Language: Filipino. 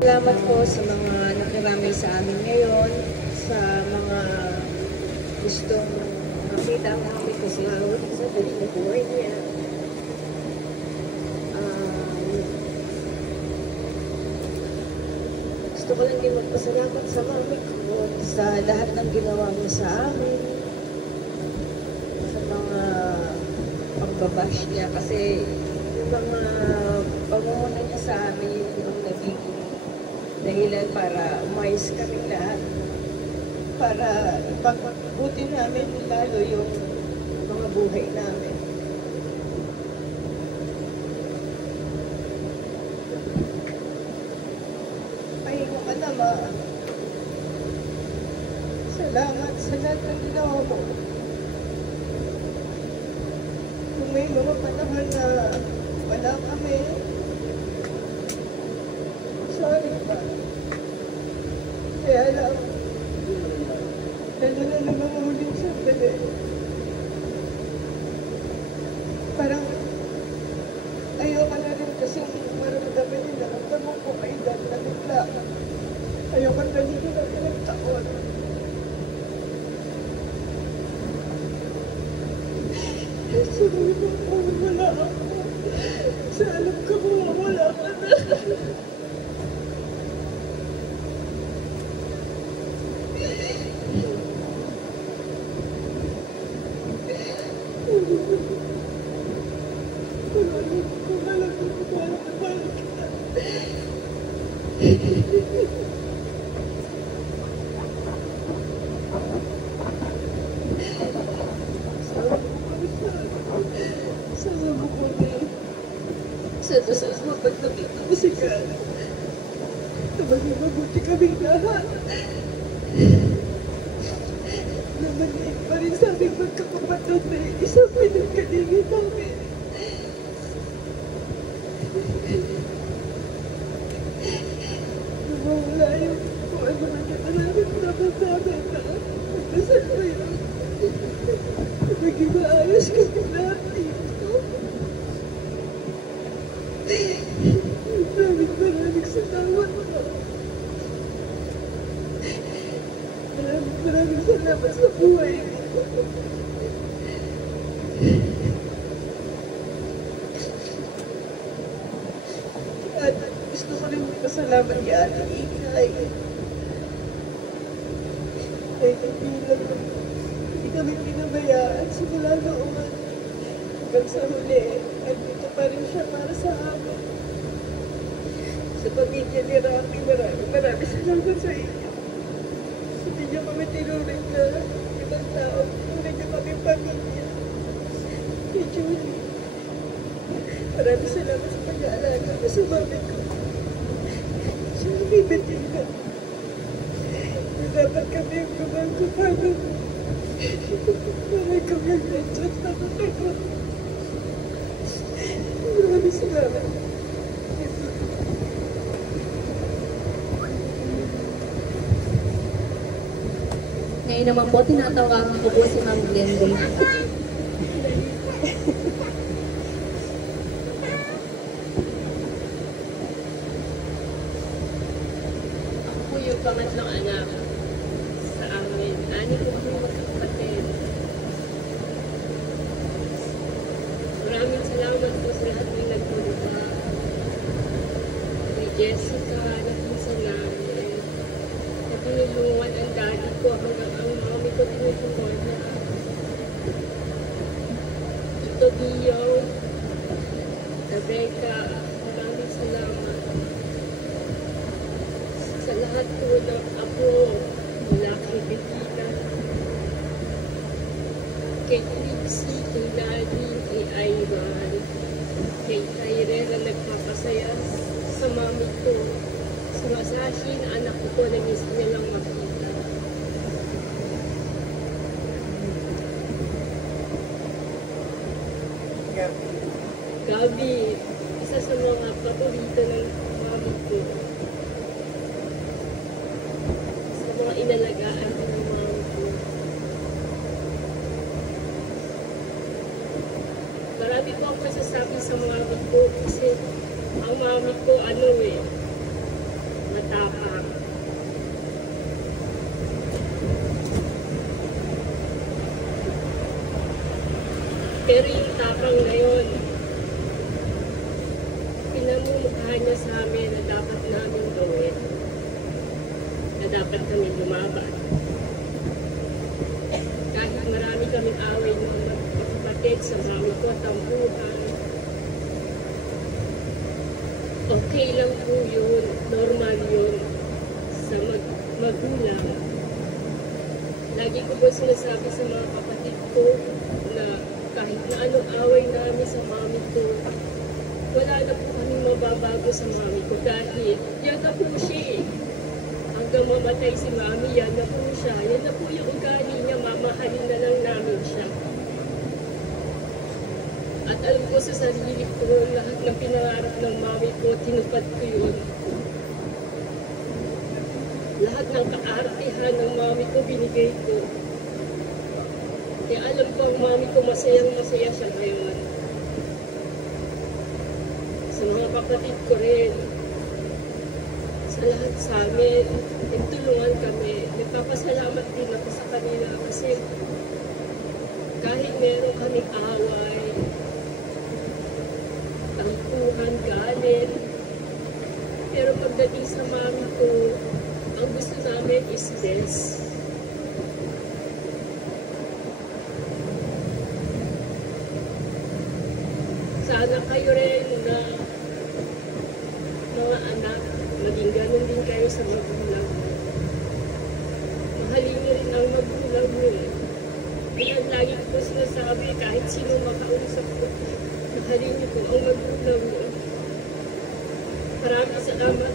Salamat po sa mga nakiramay sa amin ngayon, sa mga gustong makita ang aming kasinahod sa buhay niya. Gusto ko lang din magpasalamat sa mami ko sa lahat ng ginawa mo sa amin, sa mga pagbabash niya, kasi yung mga pamumuna niya sa amin yung naging dahilan para umayos kami lahat, para ipagpabuti namin lalo yung mga buhay namin. Pahinga ka na, Ma. Salamat sa lahat ng ginawa mo. Kung may mga panahon na wala kami, sorry pa. Kaya lang, lalo na ng mga huling sandali. Parang ayoko na rin kasi maramdaman nila ang tamang ko ay dahil na bigla. Ayoko na rin nila pinagtaon. Sabi mo po, wala ako. Sa alam ko mo, wala ka na. Sa pagtapit ng musikal, na maging mabuti kaming lahat. Namalik pa rin sa aming magkakapatid na isang pinagkalingin namin. Nawawala yung kung ano na kita namin dapat namin na magdasal ko yun. Maging maayos kami lahat dito. Maraming salamat po. Maraming salamat sa buhay. At gusto ko rin magpasalamat kay Ate Ikay. Dahil hindi kami pinabayaan simula noon hanggang sa huli. At dito pa rin siya para sa amin. Sa pamilya ni Rami, maraming salamat sa inyo. Hindi niyo kami tinuring na ibang tao. Tinuring niyo kami pamilya. Kay Julie, maraming salamat sa pag-aalaga mo sa mami ko. Siya ang bibitin. Dapat kami ang gumangko paano. Maraming kami ang nandiyan sa mga. Maraming salamat. Ngayon naman po, tinatawagan ko po si Ma'am Glenda. Ako po yung pangatlong anak sa amin. Ani po kami magkakapatid. Maraming salamat po sa lahat ng nagpunta. Kay Jessica, napunsa namin. Tinulungan ang daddy ko hanggang ang mami ko tinutulungan na. Ito Bio, Rebecca, maraming salamat. Sa lahat po ng apo, mula kay Bettina, kay Trixie, kay Daddy, kay Ivan, kay Tyrell na nagpapasaya sa mami ko. Sa Masashi na anak ko po na miss nilang makita. Gabi, isa sa mga paborito ng mami ko. Sa mga inalagaan ng mami ko. Marami po ang masasabi sa mami ko kasi ang mami ko Pero yung tapang na yun, pinamumukha niya sa amin na dapat namin gawin, na dapat kami lumaban. Kahit marami kaming away ng mga kapatid sa mami ko, tampuhan, okay lang po yun, normal yun sa magulang. Lagi ko po sinasabi sa mga kapatid ko na kahit na anong away namin sa mami ko, wala na po kami mababago sa mami ko dahil yan na po siya. Hanggang mamatay si mami, yan na po siya. Yan na po yung ugali niya, mamahalin na lang namin siya. At alam ko sa sarili ko, lahat ng pinangarap ng mami ko, tinupad ko yun. Lahat ng kaartihan ng mami ko, binigay ko. Kaya alam ko ang mami ko, masayang masaya siya ngayon. Sa mga kapatid ko rin, sa lahat sa amin, nagtulungan kami. Nagpapasalamat din ako sa kanila kasi kahit meron kaming away, tampuhan, galit, pero pagdating sa mami ko, ang gusto namin is best. Sana kayo rin na mga anak, maging ganun din kayo sa magulang. Mahalin niyo rin ang magulang niyo. Kaya lagi ko sinasabi, kahit sino makausap ko, mahalin niyo po ang magulang niyo. Maraming salamat